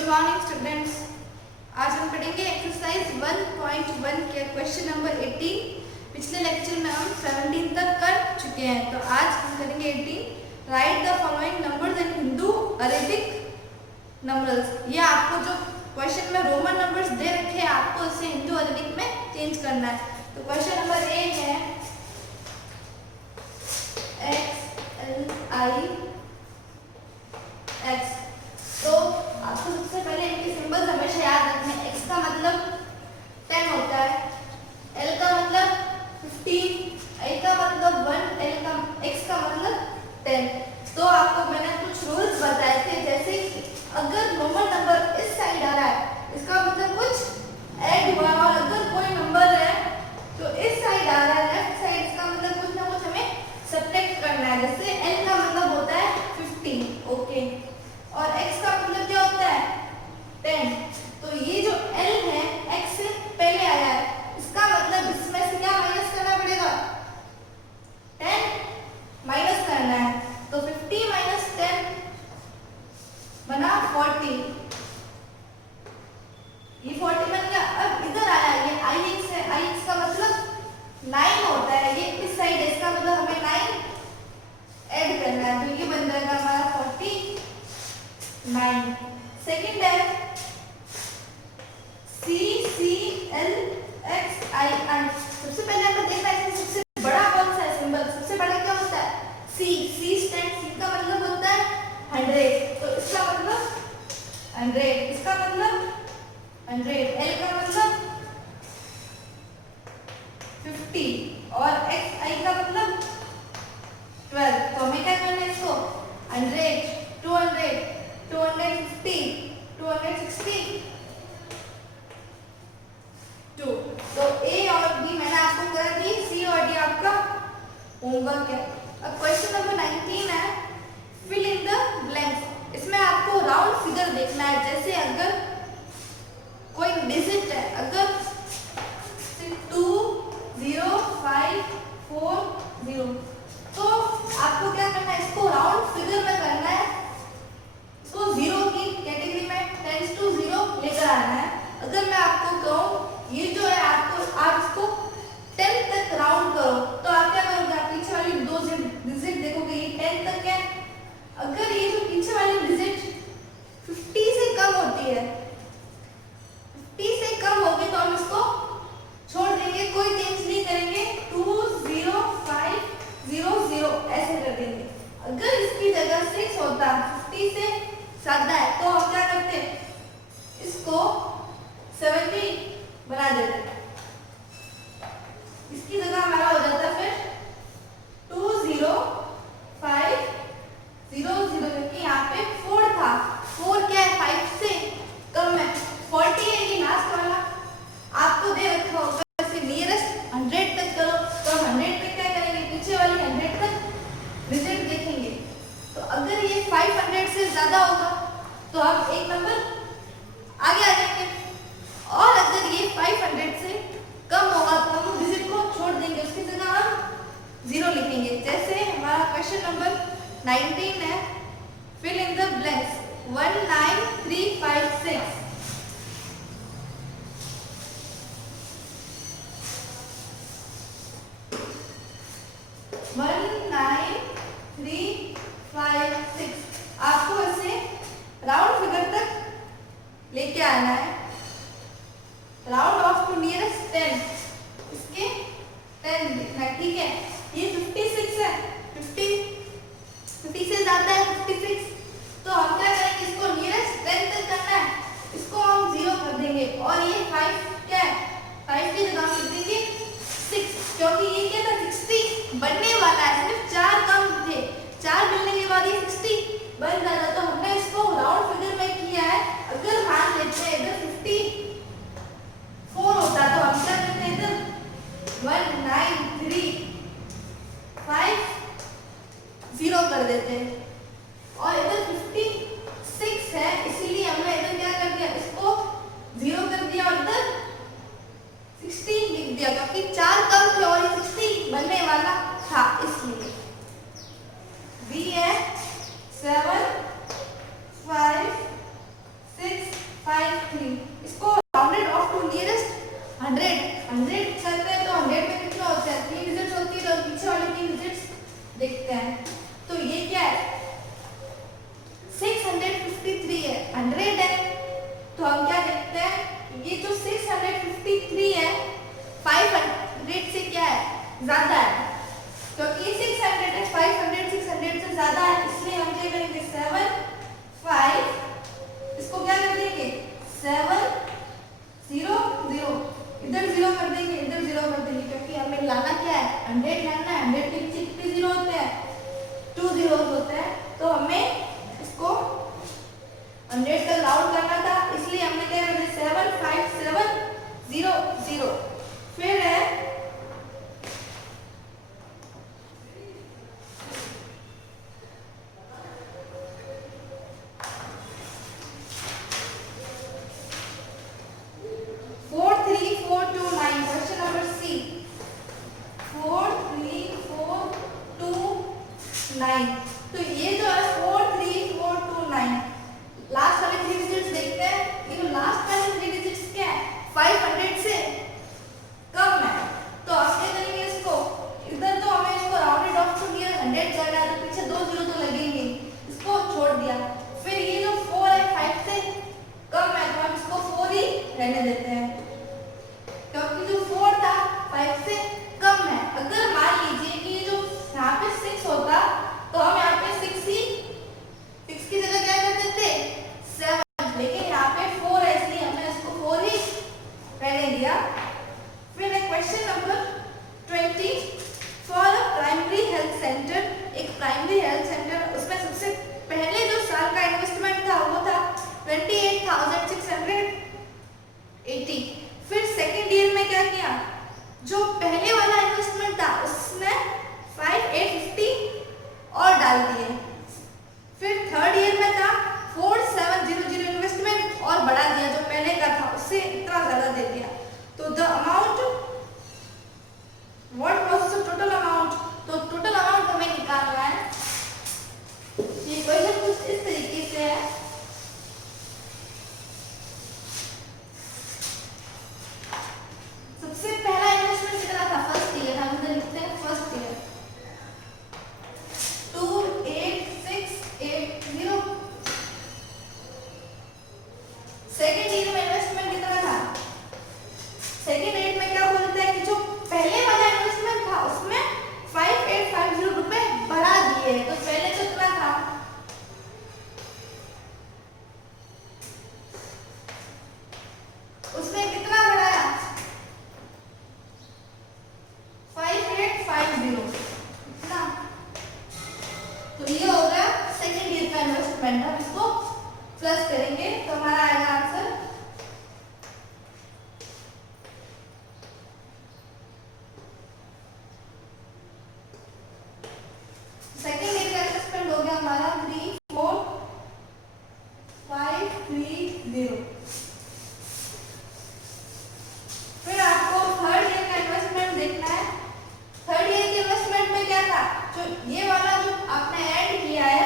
Good morning students. आज हम पढ़ेंगे एक्सरसाइज 1.1 के क्वेश्चन नंबर 18। पिछले लेक्चर में हम 17 तक कर चुके हैं, तो आज हम करेंगे 18। Right the following numbers in Hindu Arabic numbers. ये आपको जो क्वेश्चन में रोमन नंबर्स दे रखे हैं, आपको इसे हिंदू अरेबिक में चेंज करना है। तो क्वेश्चन नंबर ए है XLI X। तो आपको सबसे पहले इनके सिंबल्स हमेशा याद रखने हैं। X का मतलब 10 होता है, L का मतलब 15, I का मतलब 1, X का मतलब 10। तो आपको मैंने कुछ रूल्स बताए थे, जैसे अगर रोमन नंबर इस साइड आ रहा है इसका मतलब कुछ ऐड हुआ, और अगर कोई नंबर है तो इस साइड आ रहा है लेफ्ट साइड, इसका मतलब कुछ ना कुछ हमें सब्ट्रैक्ट करना है। जैसे L का मतलब होता है 15, ओके, और X का मतलब क्या होता है 10। तो ये जो L है X से पहले आया है, इसका मतलब इसमें से क्या माइनस करना पड़ेगा, 10 माइनस करना है। तो 50 माइनस 10 बना 40, ये 40 बन गया। अब इधर आया ये IX है, IX का मतलब 9 होता है, ये इस साइड है, इसका मतलब हमें 9 ऐड करना है, तो ये बन जाएगा हमारा 49। सेकंड है CCLXII। सबसे पहले हमें देखना है सबसे बड़ा कौन सा है सिंबल। सबसे बड़ा क्या होता है C। C स्टैंड, C का मतलब होता है 100, तो इसका मतलब 100, इसका मतलब 100, L का मतलब 50 और XI का मतलब 12। तो हमें क्या करना है इसको 100, 200, 250, 260, 2। तो A और B मैंने आपको करा दी, C और D आपका होमवर्क है। अब क्वेश्चन नंबर 19 है फिल इन द ब्लैंक्स। इसमें आपको राउंड फिगर देखना है। जैसे अगर कोई डिजिट है, अगर 2 0 5 4 0, तो आपको क्या करना है, इसको राउंड फिगर में करना है, इसको 0 की कैटेगरी में 10 to 0 लेकर आना है। अगर मैं आपको कहूँ ये जो है आपको आप इसको 10 तक राउंड करो, तो आप क्या करोगे, आप पीछे वाली दो डिजिट देखोगे, ये 10 तक है। अगर ये जो पीछे वाली डिजिट 50 से कम होती है, 50 से कम होगी, तो हम इसको छोड़ देंगे, कोई चेंज नहीं करेंगे, 2 0 5 0 0 ऐसे कर देंगे। अगर इसकी जगह 6 होता, 50 से ज्यादा है, तो हम क्या करते, इसको 70 बना देते, इसकी जगह हमारा हो जाता फिर 2 0 5 0 0, क्योंकि यहाँ पे 4 था, 4 क्या है 5 से कम है, 40 है ये लास्ट वाला आपको दे रखा होगा। वैसे नियरेस्ट 100 तक करो, तो हम 100 तक क्या करेंगे, पीछे वाली 100 तक रिजल्ट देखेंगे। तो अगर ये 500 से ज्यादा होगा तो हम एक नंबर आगे आ जाएंगे, और अगर ये 500 से कम होगा तो हम डिजिट को छोड़ देंगे, उसकी जगह हम 0 लिखेंगे। जैसे हमारा क्वेश्चन नंबर 19 है फिल इन द ब्लैंक्स 19356। आपको इसे राउंड फिगर तक लेके आना है, राउंड ऑफ टू नियरेस्ट 10, इसके 10 लिखना है, ठीक है। ये 56 है, 50 से ज्यादा है 56, तो हम क्या करेंगे, इसको नियरेस्ट 10 तक करना है, इसको हम 0 कर देंगे, और ये 5 क्या है, 5 की जगह लिख देंगे 6, क्योंकि ये क्या था 60 बनने वाला है, सिर्फ 4 कम थे, 4 मिलने के बाद ये 60 बन जाता। तो हमने इसको राउंड फिगर में किया है। अगर मान लेते हैं इधर 54 होता, तो हम क्या करते हैं, इधर 193 5 0 कर देते हैं, और इधर 56 है, इसीलिए हमने इधर क्या कर दिया, इसको 0 कर दिया और इधर 16 लिख दिया, क्योंकि 4 कम थे और 60 बनने वाला था, इसलिए। B है 7 5 6 देखते हैं। तो ये क्या है, 653 है, 100 है, तो हम क्या देखते हैं, ये जो 653 है 500 से क्या है, ज्यादा है, क्योंकि 600 है, 500 600 से ज्यादा है, इसलिए हम क्या करेंगे 7 5, इसको क्या कर देंगे 7 0 0, इधर 0 कर देंगे, इधर 0 कर देंगे, क्योंकि हमें लाना क्या है, 100 लाना है, 100 के पीछे कितने 0 होते हैं, 2 zeros होते हैं, तो हमें इसको 100 तक राउंड करना था, इसलिए हमने क्या कर दिया 7 5 7 0 0। फिर है 43429, क्वेश्चन नंबर सी, 43429। तो ये जो है 43429, लास्ट वाले 3 डिजिट्स देखते हैं, ये जो लास्ट वाले 3 डिजिट्स क्या है, 500 से कम है, तो आप क्या करेंगे, इसको इधर तो हमें इसको राउंडेड ऑफ टू नियर 100 करना है, तो पीछे 2 जीरो तो लगेंगे, इसको छोड़ दिया। फिर ये जो 4 है 5 से कम है, तो हम इसको 4 ही रहने देते हैं, क्योंकि जो 4 था 5 से कम है। अगर मान लीजिए कि जो यहाँ पे 6 होता, तो हम यहाँ पे 6 की जगह क्या कर देते 7, लेकिन यहाँ पे 4 है, इसलिए हमने इसको 4 ही रहने दिया। फिर question number 20, for a primary health centre, एक प्राइमरी हेल्थ सेंटर, उसमें सबसे पहले जो साल का इन्वेस्टमेंट था वो था 28,680। फिर सेकेंड ईयर में क्या किया, जो पहले वाला इन्वेस्टमेंट था उसमें 5850 और डाल दिए। फिर थर्ड ईयर में था 4700 इन्वेस्टमेंट और बढ़ा दिया, जो पहले का था उससे इतना ज्यादा दे दिया। तो the amount, what was the total amount, तो टोटल अमाउंट हमें निकालना है। ये क्वेश्चन कुछ इस तरीके से है, सबसे पहला इन्वेस्टमेंट कितना था, फर्स्ट ईयर, हम इधर लिखते हैं फर्स्ट ईयर 28680। सेकेंड ईयर में इन्वेस्टमेंट कितना था, सेकेंड ईयर में क्या बोलते हैं कि जो पहले वाला इन्वेस्टमेंट था उसमें 5850 रुपए बढ़ा दिए, तो पहले कितना था, उसने कितना बढ़ाया 5850 ना, तो ये हो गया सेकेंड ईयर का इन्वेस्टमेंट। हम इसको प्लस करेंगे तो हमारा आएगा आंसर सेकेंड ईयर का इन्वेस्टमेंट हो गया हमारा 34530। फिर आपको थर्ड ईयर का इन्वेस्टमेंट देखना है। थर्ड ईयर के इन्वेस्टमेंट में क्या था, जो ये वाला जो आपने ऐड किया है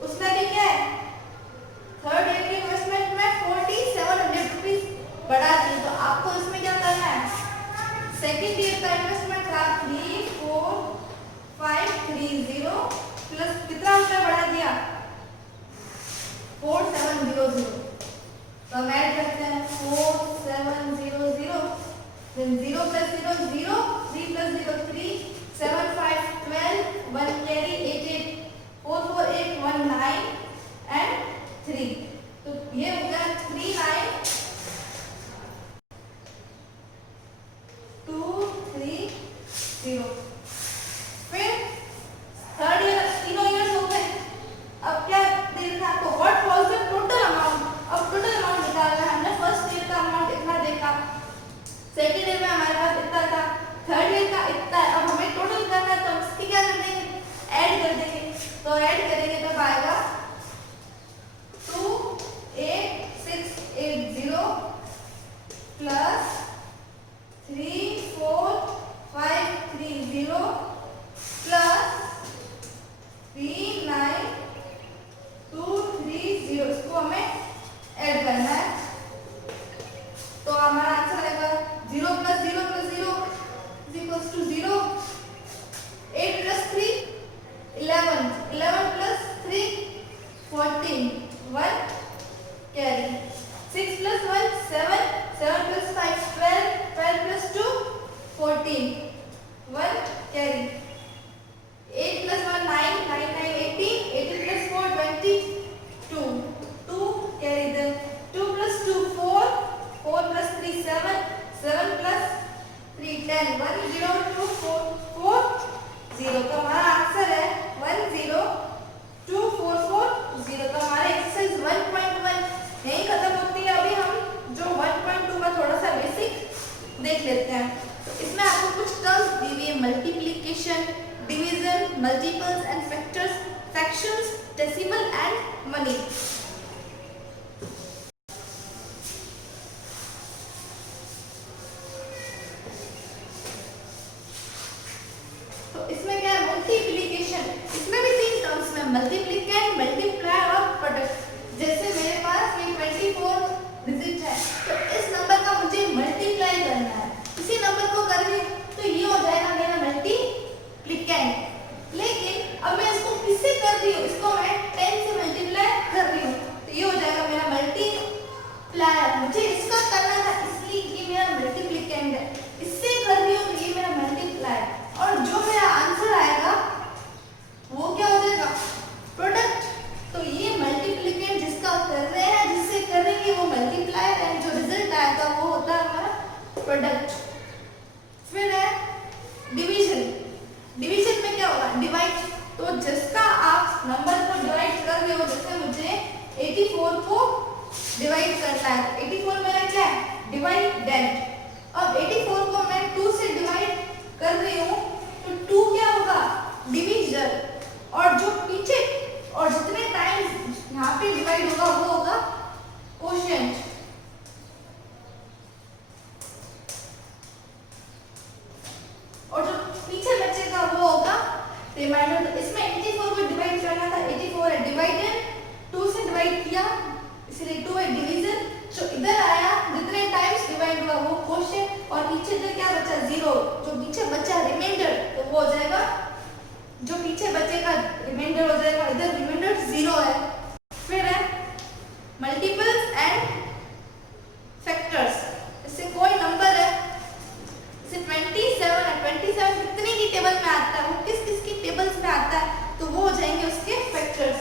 उसमें भी क्या है, थर्ड ईयर के इन्वेस्टमेंट में 4700 रुपीज बढ़ा दिए, तो आपको इसमें क्या करना है, सेकेंड ईयर का इन्वेस्टमेंट था 34530 प्लस कितना उसने बढ़ा दिया 4700, तो हम ऐड करते हैं 4700, then 0 plus 0 0, 3 plus 0 3, 7 5 12, 1 carry 8 8, 4 4 8 1 9 and 3, तो ये हो गया 39230। फिर थर्ड ईयर, तीनों ईयर्स हो गए, अब क्या देखना आपको, what was the total amount, अब टोटल अमाउंट निकालना है। हमने फर्स्ट ईयर का अमाउंट इतना देखा, सेकेंड ईयर में हमारे पास इतना था, थर्ड ईयर का इतना है, अब हमें टोटल करना है, तो हम इसकी क्या कर देंगे, ऐड कर देंगे, तो ऐड करेंगे तब आएगा 28680 प्लस 34530 प्लस 39230, इसको हमें ऐड करना है, तो हमारा आंसर आएगा 0 plus 0 plus 0 is equals to 0, 8 plus 3 fractions, decimal and money. तो इसमें क्या है, मल्टीप्लिकेशन। इसमें भी 3 टर्म्स में, मल्टीप्लिकेंट, मल्टीप्लायर और प्रोडक्ट। जैसे मेरे पास ये 24 डिजिट है, तो इस नंबर का मुझे मल्टीप्लाई करना है, इसी नंबर को कर रही हूँ, तो ये हो जाएगा मेरा मल्टीप्लिकेंट। लेकिन अब मैं इसको किससे कर रही हूँ, इसको मैं 10 से मल्टीप्लाई कर रही हूँ, तो ये हो जाएगा मेरा मल्टीप्लायर। मुझे इसका करना था इसलिए ये मेरा मल्टीप्लिकेंट है, इससे कर रही हूँ तो ये मेरा मल्टीप्लायर। और जो मेरा आंसर आएगा वो क्या हो जाएगा, प्रोडक्ट। तो ये मल्टीप्लिकेंट जिसका कर रहे हैं, जिससे करेंगे वो मल्टीप्लायर है, जो रिजल्ट आएगा वो होता है हमारा प्रोडक्ट। फिर है डिवीजन। डिवीजन में क्या होगा, डिवाइड। तो जिसका आप नंबर को डिवाइड कर रहे हो, जैसे मुझे 84 को डिवाइड करना है, 84 मेरा क्या है, डिवाइडेंट। अब 84 को मैं 2 से डिवाइड कर रही हूँ, तो 2 क्या होगा, डिवीजन। और जो पीछे और जितने टाइम्स यहाँ पे डिवाइड होगा वो होगा कोशेंट। और जो पीछे बचेगा वो होगा रिमाइंडर। तो इसमें 84 को डिवाइड करना था, 84 है डिवाइडेंट, 2 से डिवाइड किया इसलिए 2 है डिवीजन। जो इधर आया जितने टाइम्स डिवाइड हुआ वो कोशेंट, और पीछे इधर क्या बचा, 0। जो पीछे बचा रिमाइंडर, तो वो हो जाएगा, जो पीछे बचेगा रिमाइंडर हो जाएगा, इधर रिमाइंडर 0 है। फिर है मल्टीपल्स एंड फैक्टर्स। इससे कोई नंबर है, जैसे 27 है, 27 कितने की टेबल में आता है, वो किस किस की टेबल्स में आता है, तो वो हो जाएंगे उसके फैक्टर्स।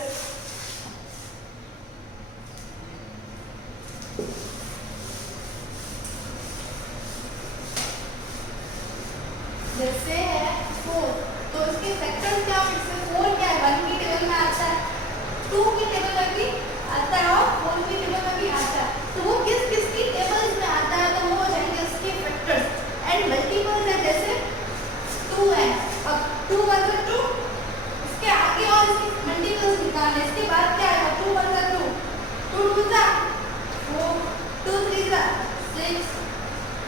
जैसे है 4, तो इसके फैक्टर्स क्या होंगे, इसमें 4 क्या है, 1 की टेबल में आता है, 2 की टेबल में भी आता है और 4 की टेबल में भी आता है। तो वो किस किस की टेबल्स में आता है, तो वो हो जाएंगे उसके फैक्टर्स। एंड मल्टीपल्स है, जैसे 2 है, अब 2 1 जा 2, इसके आगे और इसके मल्टीपल्स निकालने, इसके बाद क्या आएगा, 2 1 जा 2, 2 2 जा 4, 2 3 जा 6।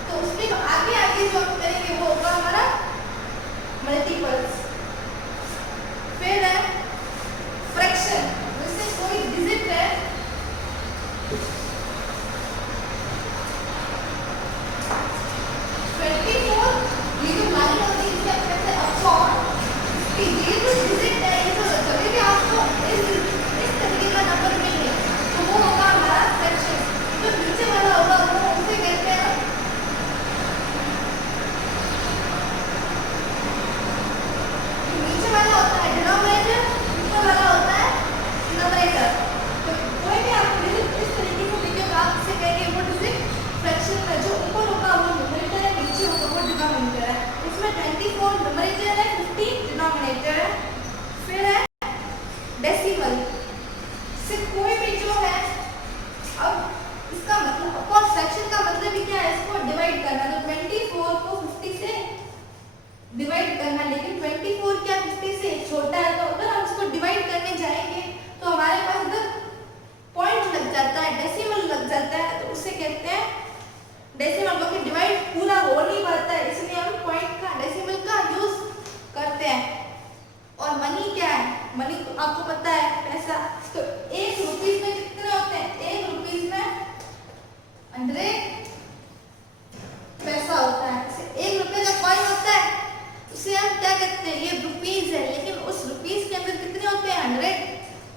तो उसके आगे आगे जो हम करेंगे वो होगा हमारा मल्टीपल्स। फिर है फ्रैक्शन। जैसे कोई डिजिट है, ये जो लाइन होती है इसके अपने से अपॉन, ये जो डिजिट है, ये जो जब भी आपको इस तरीके का नंबर मिले तो वो होगा हमारा फ्रैक्शन। जो नीचे वाला होगा वो उसे कहते हैं, नीचे वाला होता है डिनोमिनेटर, ऊपर वाला होता है न्यूमरेटर। तो कोई भी आपको डिजिट इस तरीके से दिखेगा, आप इसे कहेंगे वो डिजिट फ्रैक्शन में, जो ऊपर होगा वो न्यूमरेटर है, नीचे होगा वो डिनोमिनेटर है। इसमें 24 न्यूमरेटर है, 50 डिनोमिनेटर है। फिर है डेसिमल। से कोई भी जो है, अब इसका मतलब अपॉन फ्रैक्शन का मतलब ही क्या है, इसको डिवाइड करना। तो 24 को 50 से डिवाइड करना, लेकिन 24 क्या 50 से छोटा है, तो अगर हम इसको डिवाइड करने जाएंगे तो हमारे पास इधर पॉइंट लग जाता है, डेसिमल लग जाता है, तो उसे कहते हैं डेसिमल। क्योंकि डिवाइड पूरा हो नहीं पाता है, इसलिए हम पॉइंट का, डेसिमल का यूज करते हैं। और मनी क्या है, मनी तो आपको पता है, पैसा। तो 1 रुपीस में कितने होते हैं, 1 रुपीस में 100 पैसा होता है। 1 रुपए का कॉइन होता है, उसे हम क्या कहते हैं, ये रुपीस है, लेकिन उस रुपीस के अंदर कितने होते हैं, 100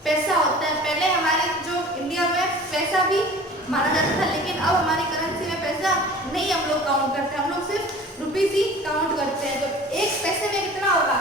पैसा होता है। पहले हमारे जो इंडिया में पैसा भी माना जाता था, लेकिन अब हमारी करेंसी में पैसा नहीं हम लोग काउंट करते हैं, हम लोग सिर्फ रुपीस ही काउंट करते हैं। तो 1 पैसे में कितना होगा,